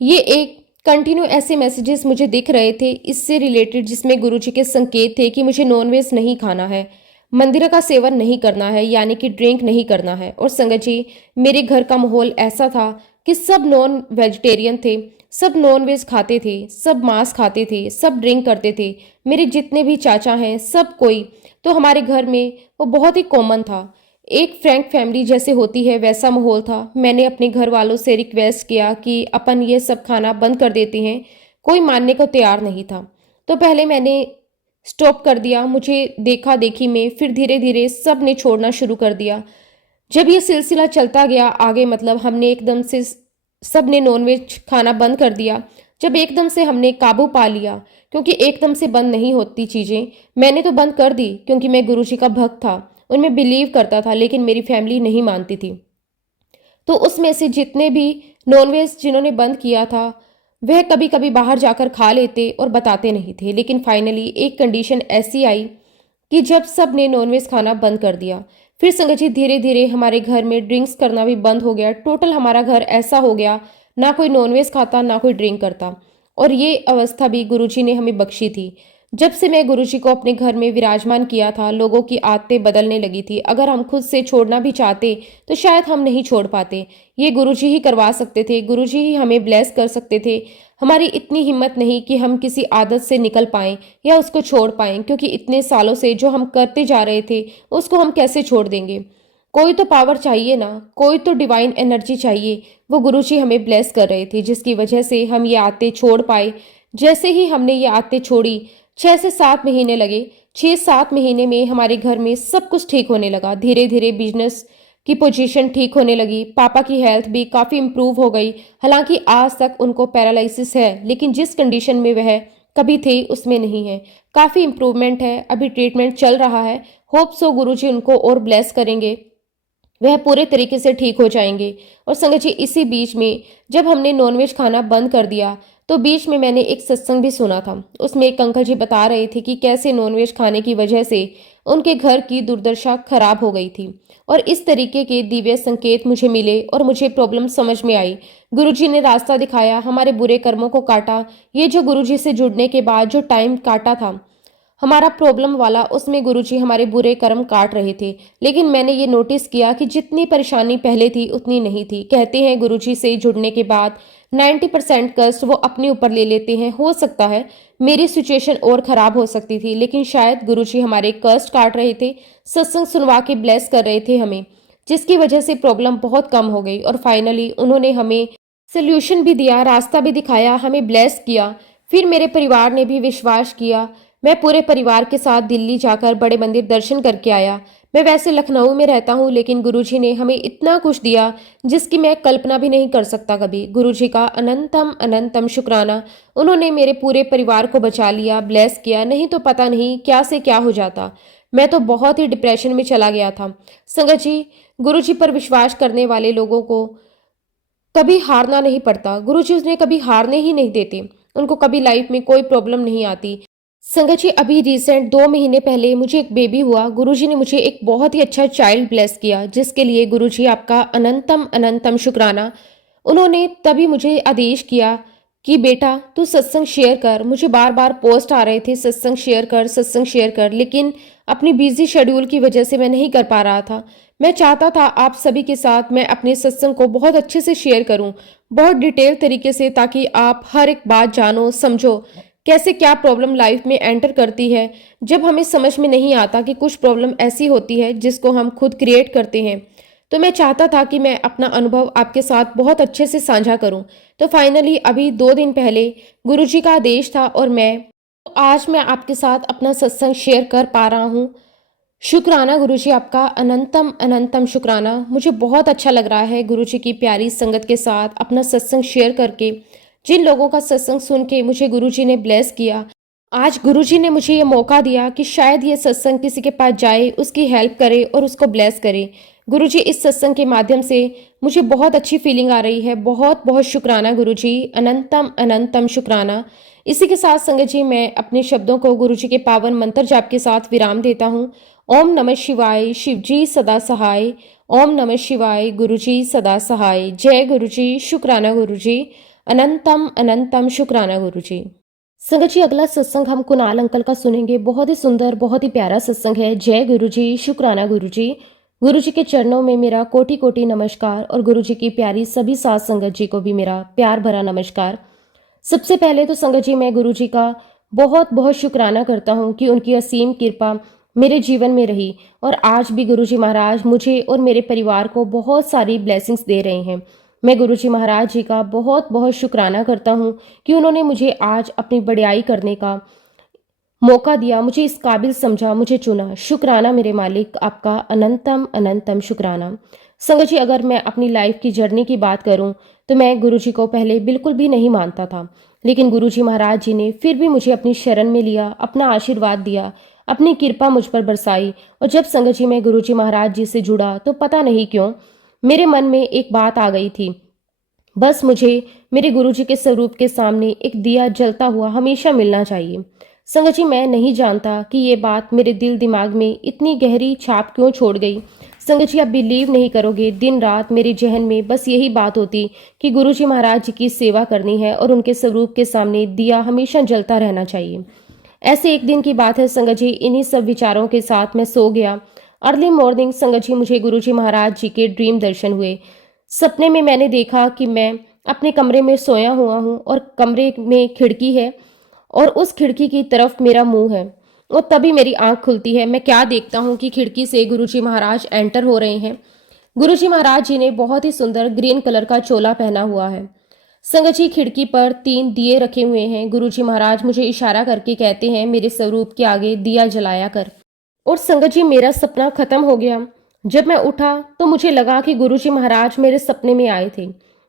ये एक कंटिन्यू ऐसे मैसेजेस मुझे दिख रहे थे इससे रिलेटेड, जिसमें गुरुजी के संकेत थे कि मुझे नॉनवेज नहीं खाना है, मंदिर का सेवन नहीं करना है, यानी कि ड्रिंक नहीं करना है। और संगत जी, मेरे घर का माहौल ऐसा था कि सब नॉन वेजिटेरियन थे, सब नॉन वेज खाते थे, सब मांस खाते थे, सब ड्रिंक करते थे। मेरे जितने भी चाचा हैं सब कोई, तो हमारे घर में वो बहुत ही कॉमन था। एक फ्रैंक फैमिली जैसे होती है वैसा माहौल था। मैंने अपने घर वालों से रिक्वेस्ट किया कि अपन ये सब खाना बंद कर देते हैं, कोई मानने को तैयार नहीं था। तो पहले मैंने स्टॉप कर दिया, मुझे देखा देखी में, फिर धीरे धीरे सब ने छोड़ना शुरू कर दिया। जब ये सिलसिला चलता गया आगे, मतलब हमने एकदम से सब ने नॉनवेज खाना बंद कर दिया। जब एकदम से हमने काबू पा लिया, क्योंकि एकदम से बंद नहीं होती चीज़ें, मैंने तो बंद कर दी क्योंकि मैं गुरुजी का भक्त था, उनमें बिलीव करता था, लेकिन मेरी फैमिली नहीं मानती थी। तो उसमें से जितने भी नॉनवेज जिन्होंने बंद किया था वह कभी कभी बाहर जाकर खा लेते और बताते नहीं थे। लेकिन फाइनली एक कंडीशन ऐसी आई कि जब सब ने नॉनवेज खाना बंद कर दिया, फिर संगत जी धीरे धीरे हमारे घर में ड्रिंक्स करना भी बंद हो गया। टोटल हमारा घर ऐसा हो गया, ना कोई नॉनवेज खाता ना कोई ड्रिंक करता। और ये अवस्था भी गुरुजी ने हमें बख्शी थी। जब से मैं गुरुजी को अपने घर में विराजमान किया था, लोगों की आदतें बदलने लगी थी। अगर हम खुद से छोड़ना भी चाहते तो शायद हम नहीं छोड़ पाते, ये गुरुजी ही करवा सकते थे, गुरुजी ही हमें ब्लेस कर सकते थे। हमारी इतनी हिम्मत नहीं कि हम किसी आदत से निकल पाएं या उसको छोड़ पाएं, क्योंकि इतने सालों से जो हम करते जा रहे थे उसको हम कैसे छोड़ देंगे। कोई तो पावर चाहिए ना, कोई तो डिवाइन एनर्जी चाहिए। वो गुरुजी हमें ब्लेस कर रहे थे, जिसकी वजह से हम ये आदतें छोड़ पाए। जैसे ही हमने ये आदतें छोड़ी, 6 से 7 महीने लगे। 6-7 महीने में हमारे घर में सब कुछ ठीक होने लगा। धीरे धीरे बिजनेस की पोजीशन ठीक होने लगी, पापा की हेल्थ भी काफ़ी इम्प्रूव हो गई। हालांकि आज तक उनको पैरालिसिस है, लेकिन जिस कंडीशन में वह कभी थे उसमें नहीं है। काफ़ी इम्प्रूवमेंट है, अभी ट्रीटमेंट चल रहा है। होप सो गुरुजी उनको और ब्लेस करेंगे, वह पूरे तरीके से ठीक हो जाएंगे। और संगत जी, इसी बीच में जब हमने नॉनवेज खाना बंद कर दिया तो बीच में मैंने एक सत्संग भी सुना था। उसमें एक अंकल जी बता रहे थे कि कैसे नॉनवेज खाने की वजह से उनके घर की दुर्दशा खराब हो गई थी। और इस तरीके के दिव्य संकेत मुझे मिले और मुझे प्रॉब्लम समझ में आई। गुरुजी ने रास्ता दिखाया, हमारे बुरे कर्मों को काटा। ये जो गुरुजी से जुड़ने के बाद जो टाइम काटा था हमारा प्रॉब्लम वाला, उसमें गुरुजी हमारे बुरे कर्म काट रहे थे। लेकिन मैंने ये नोटिस किया कि जितनी परेशानी पहले थी उतनी नहीं थी। कहते हैं गुरुजी से जुड़ने के बाद 90% कष्ट वो अपने ऊपर ले लेते हैं। हो सकता है मेरी सिचुएशन और ख़राब हो सकती थी, लेकिन शायद गुरुजी हमारे कष्ट काट रहे थे, सत्संग सुनवा के ब्लेस कर रहे थे हमें, जिसकी वजह से प्रॉब्लम बहुत कम हो गई। और फाइनली उन्होंने हमें सोल्यूशन भी दिया, रास्ता भी दिखाया, हमें ब्लेस किया। फिर मेरे परिवार ने भी विश्वास किया। मैं पूरे परिवार के साथ दिल्ली जाकर बड़े मंदिर दर्शन करके आया। मैं वैसे लखनऊ में रहता हूँ, लेकिन गुरुजी ने हमें इतना कुछ दिया जिसकी मैं कल्पना भी नहीं कर सकता कभी। गुरुजी का अनंतम अनंतम शुक्राना। उन्होंने मेरे पूरे परिवार को बचा लिया, ब्लेस किया, नहीं तो पता नहीं क्या से क्या हो जाता। मैं तो बहुत ही डिप्रेशन में चला गया था। संगत जी, गुरुजी पर विश्वास करने वाले लोगों को कभी हारना नहीं पड़ता। गुरुजी उन्हें कभी हारने ही नहीं देते, उनको कभी लाइफ में कोई प्रॉब्लम नहीं आती। संगत जी, अभी रिसेंट 2 महीने पहले मुझे एक बेबी हुआ। गुरुजी ने मुझे एक बहुत ही अच्छा चाइल्ड ब्लेस किया, जिसके लिए गुरुजी आपका अनंतम अनंतम शुक्राना। उन्होंने तभी मुझे आदेश किया कि बेटा तू सत्संग शेयर कर। मुझे बार बार पोस्ट आ रहे थे सत्संग शेयर कर, सत्संग शेयर कर, लेकिन अपनी बिजी शेड्यूल की वजह से मैं नहीं कर पा रहा था। मैं चाहता था आप सभी के साथ मैं अपने सत्संग को बहुत अच्छे से शेयर करूं, बहुत डिटेल तरीके से, ताकि आप हर एक बात जानो, समझो कैसे क्या प्रॉब्लम लाइफ में एंटर करती है। जब हमें समझ में नहीं आता कि कुछ प्रॉब्लम ऐसी होती है जिसको हम खुद क्रिएट करते हैं, तो मैं चाहता था कि मैं अपना अनुभव आपके साथ बहुत अच्छे से साझा करूं। तो फाइनली अभी 2 दिन पहले गुरुजी का आदेश था और आज मैं आपके साथ अपना सत्संग शेयर कर पा रहा हूं। शुक्राना गुरुजी, आपका अनंतम अनंतम शुक्राना। मुझे बहुत अच्छा लग रहा है गुरुजी की प्यारी संगत के साथ अपना सत्संग शेयर करके। जिन लोगों का सत्संग सुन के मुझे गुरुजी ने ब्लेस किया, आज गुरुजी ने मुझे ये मौका दिया कि शायद ये सत्संग किसी के पास जाए, उसकी हेल्प करे और उसको ब्लेस करे। गुरुजी, इस सत्संग के माध्यम से मुझे बहुत अच्छी फीलिंग आ रही है। बहुत बहुत शुक्राना गुरुजी, अनंतम अनंतम शुक्राना। इसी के साथ संगत जी, मैं अपने शब्दों को गुरुजी के पावन मंत्र जाप के साथ विराम देता हूँ। ओम नमः शिवाय, शिवजी सदा सहाय। ओम नमः शिवाय, गुरुजी सदा सहाय। जय गुरुजी, शुक्राना गुरुजी, अनंतम अनंतम शुक्राना गुरुजी। संगत जी, अगला सत्संग हम कुणाल अंकल का सुनेंगे। बहुत ही सुंदर, बहुत ही प्यारा सत्संग है। जय गुरुजी, शुक्राना गुरुजी। गुरुजी के चरणों में मेरा कोटि कोटि नमस्कार और गुरुजी की प्यारी सभी साथ संगत जी को भी मेरा प्यार भरा नमस्कार। सबसे पहले तो संगत जी, मैं गुरुजी का बहुत बहुत शुक्राना करता हूँ कि उनकी असीम कृपा मेरे जीवन में रही और आज भी गुरुजी महाराज मुझे और मेरे परिवार को बहुत सारी ब्लेसिंग्स दे रहे हैं। मैं गुरुजी महाराज जी का बहुत बहुत शुक्राना करता हूँ कि उन्होंने मुझे आज अपनी बड़ाई करने का मौका दिया, मुझे इस काबिल समझा, मुझे चुना। शुक्राना मेरे मालिक, आपका अनंतम अनंतम शुक्राना। संगत जी, अगर मैं अपनी लाइफ की जर्नी की बात करूं तो मैं गुरुजी को पहले बिल्कुल भी नहीं मानता था, लेकिन गुरुजी महाराज जी ने फिर भी मुझे अपनी शरण में लिया, अपना आशीर्वाद दिया, अपनी कृपा मुझ पर बरसाई। और जब संगत जी मैं गुरुजी महाराज जी से जुड़ा तो पता नहीं क्यों मेरे मन में एक बात आ गई थी, बस मुझे मेरे गुरुजी के स्वरूप के सामने एक दिया जलता हुआ हमेशा मिलना चाहिए। संगत जी, मैं नहीं जानता कि ये बात मेरे दिल दिमाग में इतनी गहरी छाप क्यों छोड़ गई। संगत जी, आप बिलीव नहीं करोगे, दिन रात मेरे जहन में बस यही बात होती कि गुरुजी महाराज जी की सेवा करनी है और उनके स्वरूप के सामने दिया हमेशा जलता रहना चाहिए। ऐसे एक दिन की बात है संगत जी, इन्हीं सब विचारों के साथ मैं सो गया। अर्ली मॉर्निंग संगत जी, मुझे गुरुजी महाराज जी के ड्रीम दर्शन हुए। सपने में मैंने देखा कि मैं अपने कमरे में सोया हुआ हूँ और कमरे में खिड़की है और उस खिड़की की तरफ मेरा मुंह है। और तभी मेरी आंख खुलती है। मैं क्या देखता हूँ कि खिड़की से गुरुजी महाराज एंटर हो रहे हैं। गुरुजी महाराज जी ने बहुत ही सुंदर ग्रीन कलर का चोला पहना हुआ है। संगत जी, खिड़की पर 3 दिए रखे हुए हैं। गुरुजी महाराज मुझे इशारा करके कहते हैं मेरे स्वरूप के आगे दिया जलाया कर। और संगत जी, मेरा सपना खत्म हो गया। जब मैं उठा तो मुझे लगा कि गुरुजी महाराज मेरे सपने में आए थे।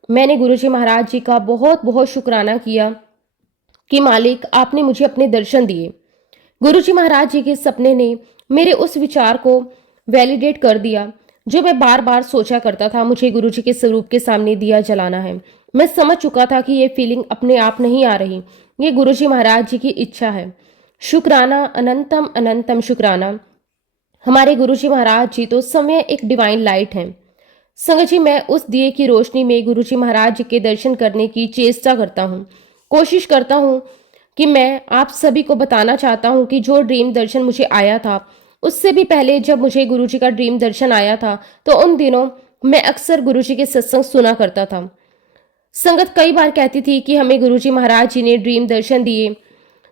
मैंने गुरुजी महाराज जी का बहुत बहुत शुक्राना किया कि मालिक, आपने मुझे अपने दर्शन दिए। गुरुजी महाराज जी के सपने ने मेरे उस विचार को वैलिडेट कर दिया जो मैं बार बार सोचा करता था, मुझे गुरुजी के स्वरूप के सामने दिया जलाना है। मैं समझ चुका था कि ये फीलिंग अपने आप नहीं आ रही, ये गुरुजी महाराज जी की इच्छा है। शुक्राना, अनंतम अनंतम शुक्राना। हमारे गुरुजी महाराज जी तो समय एक डिवाइन लाइट हैं। संगत जी, मैं उस दिए की रोशनी में गुरुजी महाराज जी के दर्शन करने की चेष्टा करता हूँ, कोशिश करता हूँ कि मैं आप सभी को बताना चाहता हूँ कि जो ड्रीम दर्शन मुझे आया था, उससे भी पहले जब मुझे गुरुजी का ड्रीम दर्शन आया था तो उन दिनों मैं अक्सर गुरुजी के सत्संग सुना करता था। संगत कई बार कहती थी कि हमें गुरुजी महाराज जी ने ड्रीम दर्शन दिए।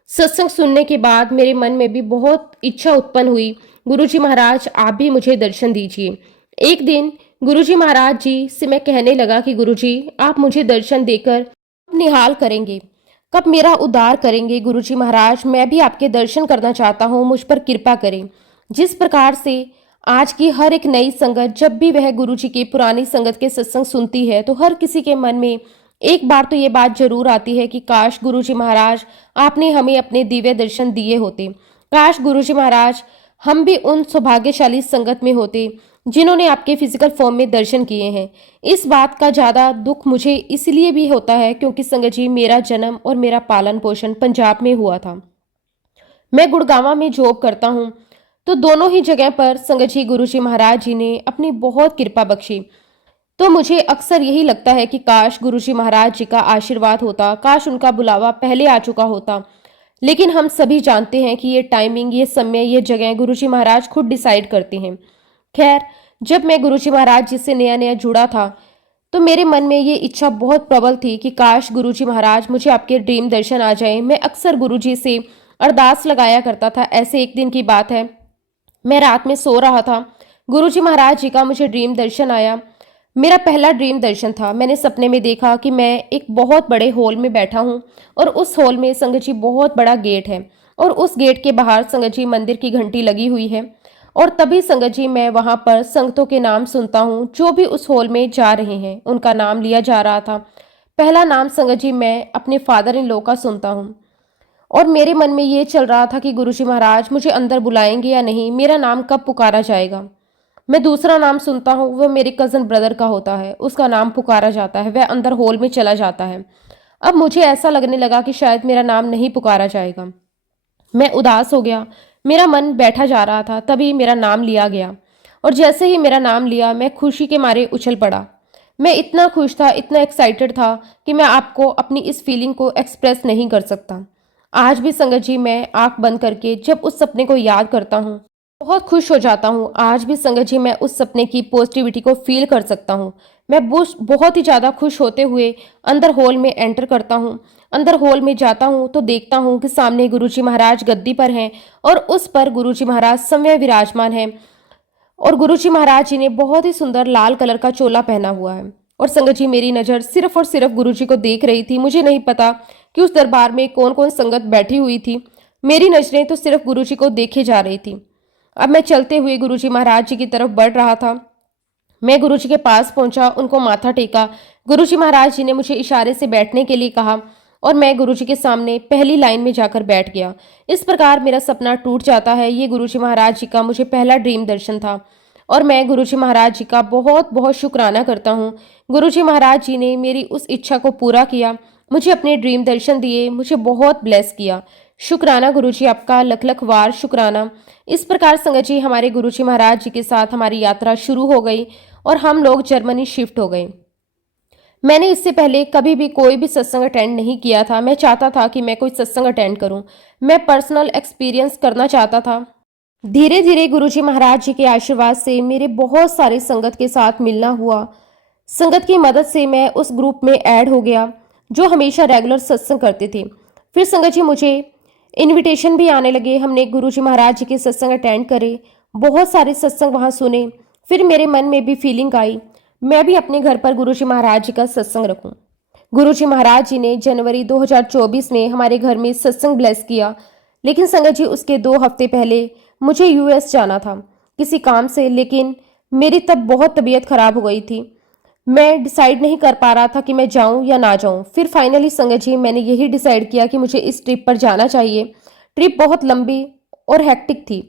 सत्संग सुनने के बाद मेरे मन में भी बहुत इच्छा उत्पन्न हुई, गुरुजी महाराज आप भी मुझे दर्शन दीजिए। एक दिन गुरुजी महाराज जी से मैं कहने लगा कि गुरुजी, आप मुझे दर्शन देकर निहाल करेंगे, कब मेरा उद्धार करेंगे। गुरुजी महाराज, मैं भी आपके दर्शन करना चाहता हूँ, मुझ पर कृपा करें। जिस प्रकार से आज की हर एक नई संगत जब भी वह गुरुजी के पुरानी संगत के सत्संग सुनती है तो हर किसी के मन में एक बार तो ये बात जरूर आती है कि काश गुरुजी महाराज आपने हमें अपने दिव्य दर्शन दिए होते। काश गुरुजी महाराज हम भी उन सौभाग्यशाली संगत में होते जिन्होंने आपके फिजिकल फॉर्म में दर्शन किए हैं। इस बात का ज़्यादा दुख मुझे इसलिए भी होता है क्योंकि संगत जी, मेरा जन्म और मेरा पालन पोषण पंजाब में हुआ था। मैं गुड़गांव में जॉब करता हूँ, तो दोनों ही जगह पर संगत जी गुरुजी महाराज जी ने अपनी बहुत कृपा बख्शी। तो मुझे अक्सर यही लगता है कि काश गुरुजी महाराज जी का आशीर्वाद होता, काश उनका बुलावा पहले आ चुका होता। लेकिन हम सभी जानते हैं कि ये टाइमिंग, ये समय, ये जगह गुरुजी महाराज खुद डिसाइड करते हैं। खैर, जब मैं गुरुजी महाराज जी से नया नया जुड़ा था तो मेरे मन में ये इच्छा बहुत प्रबल थी कि काश गुरुजी महाराज मुझे आपके ड्रीम दर्शन आ जाए। मैं अक्सर गुरुजी से अरदास लगाया करता था। ऐसे एक दिन की बात है, मैं रात में सो रहा था, गुरुजी महाराज जी का मुझे ड्रीम दर्शन आया। मेरा पहला ड्रीम दर्शन था। मैंने सपने में देखा कि मैं एक बहुत बड़े हॉल में बैठा हूँ और उस हॉल में संगत जी बहुत बड़ा गेट है और उस गेट के बाहर संगत जी मंदिर की घंटी लगी हुई है और तभी संगत जी मैं वहां पर संगतों के नाम सुनता हूँ, जो भी उस हॉल में जा रहे हैं उनका नाम लिया जा रहा था। पहला नाम संगत जी मैं अपने फादर इन लॉ का सुनता हूँ, और मेरे मन में ये चल रहा था कि गुरुजी महाराज मुझे अंदर बुलाएंगे या नहीं, मेरा नाम कब पुकारा जाएगा। मैं दूसरा नाम सुनता हूँ, वह मेरे कजन ब्रदर का होता है, उसका नाम पुकारा जाता है, वह अंदर हॉल में चला जाता है। अब मुझे ऐसा लगने लगा कि शायद मेरा नाम नहीं पुकारा जाएगा। मैं उदास हो गया, मेरा मन बैठा जा रहा था। तभी मेरा नाम लिया गया, और जैसे ही मेरा नाम लिया मैं खुशी के मारे उछल पड़ा। मैं इतना खुश था, इतना एक्साइटेड था कि मैं आपको अपनी इस फीलिंग को एक्सप्रेस नहीं कर सकता। आज भी संगत जी मैं आंख बंद करके जब उस सपने को याद करता हूँ, बहुत खुश हो जाता हूँ। आज भी संगत जी मैं उस सपने की पॉजिटिविटी को फील कर सकता हूँ। मैं बहुत ही ज़्यादा खुश होते हुए अंदर हॉल में एंटर करता हूँ। अंदर हॉल में जाता हूँ तो देखता हूँ कि सामने गुरुजी महाराज गद्दी पर हैं, और उस पर गुरुजी महाराज समय विराजमान हैं। और गुरुजी महाराज जी ने बहुत ही सुंदर लाल कलर का चोला पहना हुआ है। और संगत जी मेरी नज़र सिर्फ और सिर्फ गुरुजी को देख रही थी। मुझे नहीं पता कि उस दरबार में कौन कौन संगत बैठी हुई थी। मेरी नजरें तो सिर्फ गुरुजी को देखे जा रही थी। अब मैं चलते हुए गुरुजी महाराज जी की तरफ बढ़ रहा था। मैं गुरुजी के पास पहुंचा, उनको माथा टेका। गुरुजी महाराज जी ने मुझे इशारे से बैठने के लिए कहा, और मैं गुरुजी के सामने पहली लाइन में जाकर बैठ गया। इस प्रकार मेरा सपना टूट जाता है। ये गुरुजी महाराज जी का मुझे पहला ड्रीम दर्शन था, और मैं गुरुजी महाराज जी का बहुत बहुत शुक्राना करता हूँ। गुरुजी महाराज जी ने मेरी उस इच्छा को पूरा किया, मुझे अपने ड्रीम दर्शन दिए, मुझे बहुत ब्लेस किया। शुक्राना गुरुजी आपका, लख लख वार शुक्राना। इस प्रकार संगत जी हमारे गुरुजी महाराज जी के साथ हमारी यात्रा शुरू हो गई, और हम लोग जर्मनी शिफ्ट हो गए। मैंने इससे पहले कभी भी कोई भी सत्संग अटेंड नहीं किया था। मैं चाहता था कि मैं कोई सत्संग अटेंड करूं, मैं पर्सनल एक्सपीरियंस करना चाहता था। धीरे धीरे गुरुजी महाराज जी के आशीर्वाद से मेरे बहुत सारे संगत के साथ मिलना हुआ। संगत की मदद से मैं उस ग्रुप में ऐड हो गया जो हमेशा रेगुलर सत्संग करते थे। फिर संगत जी मुझे इनविटेशन भी आने लगे। हमने गुरुजी महाराज जी के सत्संग अटेंड करे, बहुत सारे सत्संग वहाँ सुने। फिर मेरे मन में भी फीलिंग आई, मैं भी अपने घर पर गुरुजी महाराज जी का सत्संग रखूं। गुरुजी महाराज जी ने जनवरी 2024 में हमारे घर में सत्संग ब्लेस किया। लेकिन संगत जी उसके 2 हफ्ते पहले मुझे यूएस जाना था किसी काम से, लेकिन मेरी तब बहुत तबीयत खराब हो गई थी। मैं डिसाइड नहीं कर पा रहा था कि मैं जाऊं या ना जाऊं। फिर फाइनली संगत जी मैंने यही डिसाइड किया कि मुझे इस ट्रिप पर जाना चाहिए। ट्रिप बहुत लंबी और हेक्टिक थी।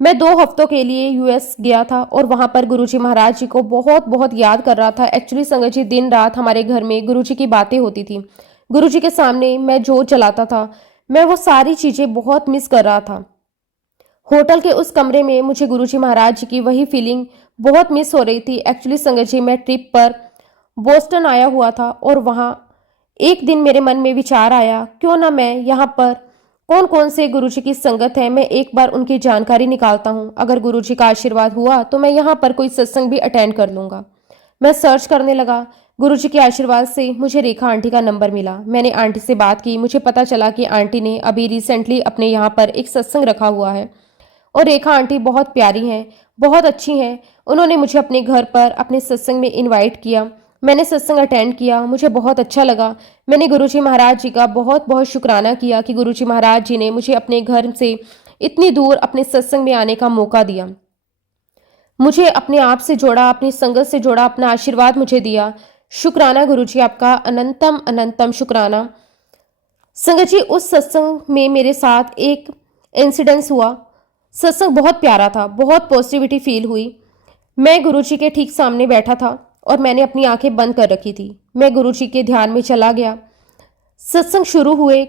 मैं 2 हफ्तों के लिए यूएस गया था, और वहां पर गुरुजी महाराज जी को बहुत बहुत याद कर रहा था। एक्चुअली संगत जी दिन रात हमारे घर में गुरुजी की बातें होती थी। गुरुजी के सामने मैं जो चलाता था, मैं वो सारी चीजें बहुत मिस कर रहा था। होटल के उस कमरे में मुझे गुरुजी महाराज जी की वही फीलिंग बहुत मिस हो रही थी। एक्चुअली संगत जी मैं ट्रिप पर बोस्टन आया हुआ था, और वहाँ एक दिन मेरे मन में विचार आया, क्यों ना मैं यहाँ पर कौन कौन से गुरुजी की संगत है, मैं एक बार उनकी जानकारी निकालता हूँ। अगर गुरुजी का आशीर्वाद हुआ तो मैं यहाँ पर कोई सत्संग भी अटेंड कर लूँगा। मैं सर्च करने लगा। गुरुजी के आशीर्वाद से मुझे रेखा आंटी का नंबर मिला। मैंने आंटी से बात की। मुझे पता चला कि आंटी ने अभी रिसेंटली अपने यहाँ पर एक सत्संग रखा हुआ है, और रेखा आंटी बहुत प्यारी हैं, बहुत अच्छी हैं। उन्होंने मुझे अपने घर पर अपने सत्संग में इनवाइट किया। मैंने सत्संग अटेंड किया, मुझे बहुत अच्छा लगा। मैंने गुरुजी महाराज जी का बहुत बहुत शुक्राना किया कि गुरुजी महाराज जी ने मुझे अपने घर से इतनी दूर अपने सत्संग में आने का मौका दिया, मुझे अपने आप से जोड़ा, अपनी संगत से जोड़ा, अपना आशीर्वाद मुझे दिया। शुक्राना गुरुजी आपका, अनंतम अनंतम शुक्राना। संगत जी उस सत्संग में मेरे साथ एक इंसिडेंस हुआ। सत्संग बहुत प्यारा था, बहुत पॉजिटिविटी फील हुई। मैं गुरुजी के ठीक सामने बैठा था, और मैंने अपनी आंखें बंद कर रखी थी। मैं गुरुजी के ध्यान में चला गया। सत्संग शुरू हुए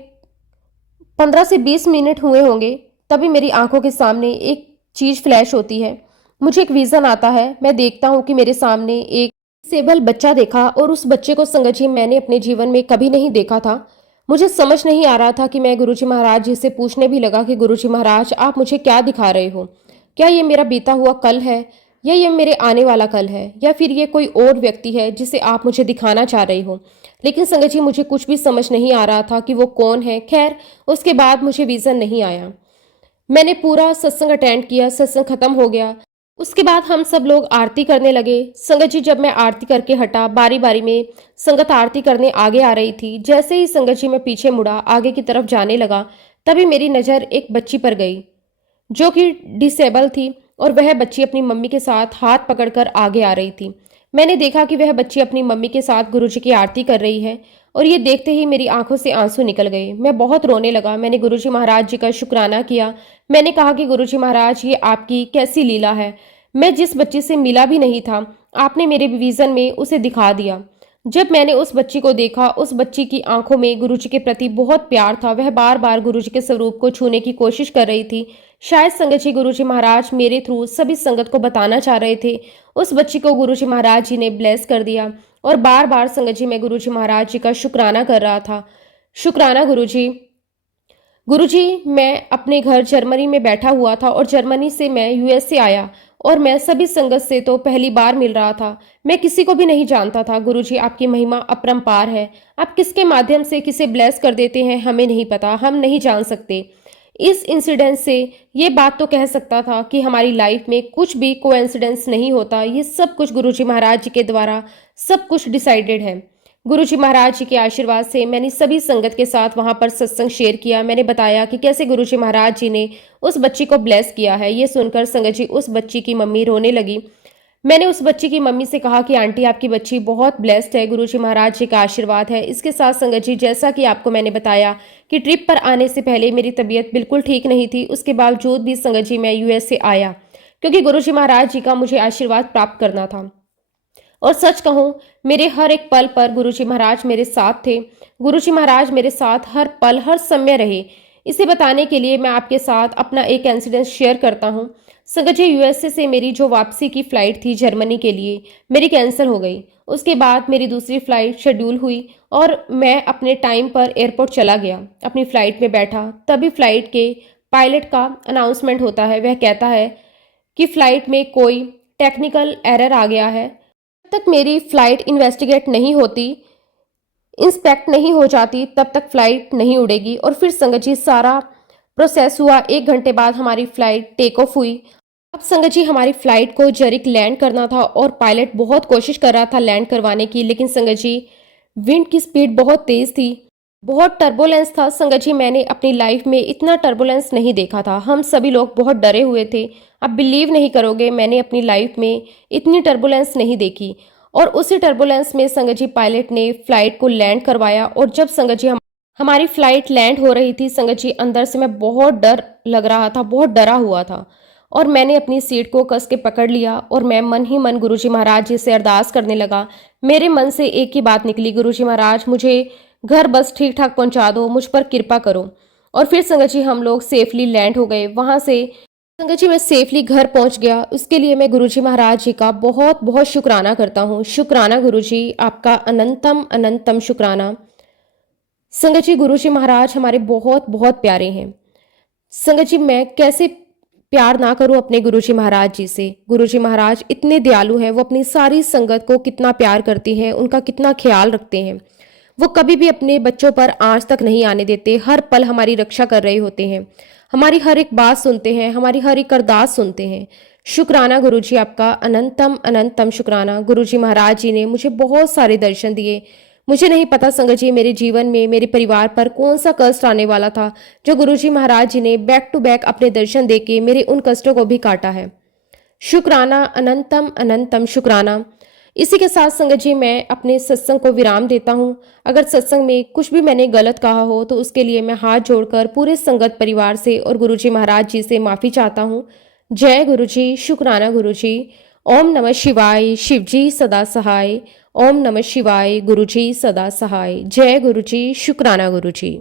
15 से 20 मिनट हुए होंगे, तभी मेरी आंखों के सामने एक चीज फ्लैश होती है। मुझे एक विजन आता है। मैं देखता हूँ कि मेरे सामने एक डिसेबल बच्चा देखा, और उस बच्चे को संगत जी मैंने अपने जीवन में कभी नहीं देखा था। मुझे समझ नहीं आ रहा था कि मैं गुरुजी महाराज जी से पूछने भी लगा कि गुरुजी महाराज आप मुझे क्या दिखा रहे हो, क्या ये मेरा बीता हुआ कल है, या ये मेरे आने वाला कल है, या फिर ये कोई और व्यक्ति है जिसे आप मुझे दिखाना चाह रहे हो। लेकिन संगत जी मुझे कुछ भी समझ नहीं आ रहा था कि वो कौन है। खैर उसके बाद मुझे विजन नहीं आया। मैंने पूरा सत्संग अटेंड किया, सत्संग खत्म हो गया। उसके बाद हम सब लोग आरती करने लगे। संगत जी जब मैं आरती करके हटा, बारी बारी में संगत आरती करने आगे आ रही थी। जैसे ही संगत जी मैं पीछे मुड़ा, आगे की तरफ जाने लगा, तभी मेरी नज़र एक बच्ची पर गई जो कि डिसेबल थी। और वह बच्ची अपनी मम्मी के साथ हाथ पकड़कर आगे आ रही थी। मैंने देखा कि वह बच्ची अपनी मम्मी के साथ गुरुजी की आरती कर रही है और ये देखते ही मेरी आंखों से आंसू निकल गए। मैं बहुत रोने लगा। मैंने गुरुजी महाराज जी का शुक्राना किया। मैंने कहा कि गुरुजी महाराज, ये आपकी कैसी लीला है। मैं जिस बच्ची से मिला भी नहीं था, आपने मेरे विजन में उसे दिखा दिया। जब मैंने उस बच्ची को देखा, उस बच्ची की आंखों में गुरुजी के प्रति बहुत प्यार था। वह बार बार गुरुजी के स्वरूप को छूने की कोशिश कर रही थी। शायद संगत जी गुरुजी महाराज मेरे थ्रू सभी संगत को बताना चाह रहे थे। उस बच्ची को गुरुजी महाराज जी ने ब्लेस कर दिया और बार बार संगत जी मैं गुरुजी महाराज जी का शुक्राना कर रहा था। शुक्राना गुरुजी। गुरुजी, मैं अपने घर जर्मनी में बैठा हुआ था और जर्मनी से मैं यूएस से आया और मैं सभी संगत से तो पहली बार मिल रहा था। मैं किसी को भी नहीं जानता था। गुरुजी, आपकी महिमा अपरंपार है। आप किसके माध्यम से किसे ब्लेस कर देते हैं हमें नहीं पता, हम नहीं जान सकते। इस इंसिडेंट से ये बात तो कह सकता था कि हमारी लाइफ में कुछ भी कोइंसिडेंस नहीं होता। ये सब कुछ गुरुजी महाराज जी के द्वारा सब कुछ डिसाइडेड है। गुरुजी महाराज जी के आशीर्वाद से मैंने सभी संगत के साथ वहां पर सत्संग शेयर किया। मैंने बताया कि कैसे गुरुजी महाराज जी ने उस बच्ची को ब्लेस किया है। ये सुनकर संगत जी, उस बच्ची की मम्मी रोने लगी। मैंने उस बच्ची की मम्मी से कहा कि आंटी, आपकी बच्ची बहुत ब्लेस्ड है, गुरुजी महाराज जी का आशीर्वाद है। इसके साथ संगत जी, जैसा कि आपको मैंने बताया कि ट्रिप पर आने से पहले मेरी तबीयत बिल्कुल ठीक नहीं थी, उसके बावजूद भी संगत जी मैं यूएस से आया क्योंकि गुरुजी महाराज जी का मुझे आशीर्वाद प्राप्त करना था। और सच कहूं, मेरे हर एक पल पर गुरुजी महाराज मेरे साथ थे। गुरुजी महाराज मेरे साथ हर पल हर समय रहे। इसे बताने के लिए मैं आपके साथ अपना एक इंसिडेंट शेयर करता हूं। संगत जी, यूएसए से मेरी जो वापसी की फ़्लाइट थी जर्मनी के लिए, मेरी कैंसिल हो गई। उसके बाद मेरी दूसरी फ़्लाइट शेड्यूल हुई और मैं अपने टाइम पर एयरपोर्ट चला गया। अपनी फ़्लाइट में बैठा, तभी फ़्लाइट के पायलट का अनाउंसमेंट होता है। वह कहता है कि फ़्लाइट में कोई टेक्निकल एरर आ गया है। तक मेरी फ़्लाइट इन्वेस्टिगेट नहीं होती, इंस्पेक्ट नहीं हो जाती, तब तक फ़्लाइट नहीं उड़ेगी। और फिर संगत जी, सारा प्रोसेस हुआ। 1 घंटे बाद हमारी फ़्लाइट टेक ऑफ हुई। अब संगत जी, हमारी फ़्लाइट को जरिक लैंड करना था और पायलट बहुत कोशिश कर रहा था लैंड करवाने की, लेकिन संगत जी विंड की स्पीड बहुत तेज़ थी, बहुत टर्बुलेंस था। संगत जी, मैंने अपनी लाइफ में इतना टर्बुलेंस नहीं देखा था। हम सभी लोग बहुत डरे हुए थे। आप बिलीव नहीं करोगे, मैंने अपनी लाइफ में इतनी टर्बुलेंस नहीं देखी। और उसी टर्बुलेंस में संगत जी पायलट ने फ्लाइट को लैंड करवाया। और जब संगत जी हमारी फ्लाइट लैंड हो रही थी, संगत जी अंदर से मैं बहुत डर लग रहा था, बहुत डरा हुआ था। और मैंने अपनी सीट को कस के पकड़ लिया और मैं मन ही मन गुरुजी महाराज जी से अरदास करने लगा। मेरे मन से एक ही बात निकली, गुरुजी महाराज, मुझे घर बस ठीक ठाक पहुंचा दो, मुझ पर कृपा करो। और फिर संगत जी हम लोग सेफली लैंड हो गए। वहां से संगत जी मैं सेफली घर पहुंच गया। उसके लिए मैं गुरुजी महाराज जी का बहुत बहुत शुक्राना करता हूँ। शुक्राना गुरुजी, आपका अनंतम अनंतम शुक्राना। संगत जी, गुरुजी महाराज हमारे बहुत बहुत प्यारे हैं। संगत जी, मैं कैसे प्यार ना करूं अपने गुरुजी महाराज जी से। गुरुजी महाराज इतने दयालु हैं, वो अपनी सारी संगत को कितना प्यार करती हैं, उनका कितना ख्याल रखते हैं। वो कभी भी अपने बच्चों पर आंच तक नहीं आने देते, हर पल हमारी रक्षा कर रहे होते हैं, हमारी हर एक बात सुनते हैं, हमारी हर एक अरदास सुनते हैं। शुक्राना गुरुजी, आपका अनंतम अनंतम शुक्राना। गुरुजी महाराज जी ने मुझे बहुत सारे दर्शन दिए। मुझे नहीं पता संगत जी मेरे जीवन में मेरे परिवार पर कौन सा कष्ट आने वाला था, जो गुरुजी महाराज जी ने बैक टू बैक अपने दर्शन देके मेरे उन कष्टों को भी काटा है। शुक्राना, अनंतम अनंतम शुक्राना। इसी के साथ संगत जी मैं अपने सत्संग को विराम देता हूँ। अगर सत्संग में कुछ भी मैंने गलत कहा हो तो उसके लिए मैं हाथ जोड़कर पूरे संगत परिवार से और गुरुजी महाराज जी से माफ़ी चाहता हूँ। जय गुरुजी, शुक्राना गुरुजी। ओम नमः शिवाय, शिवजी सदा सहाय। ओम नमः शिवाय, गुरुजी सदा सहाय। जय गुरुजी, शुक्राना गुरुजी।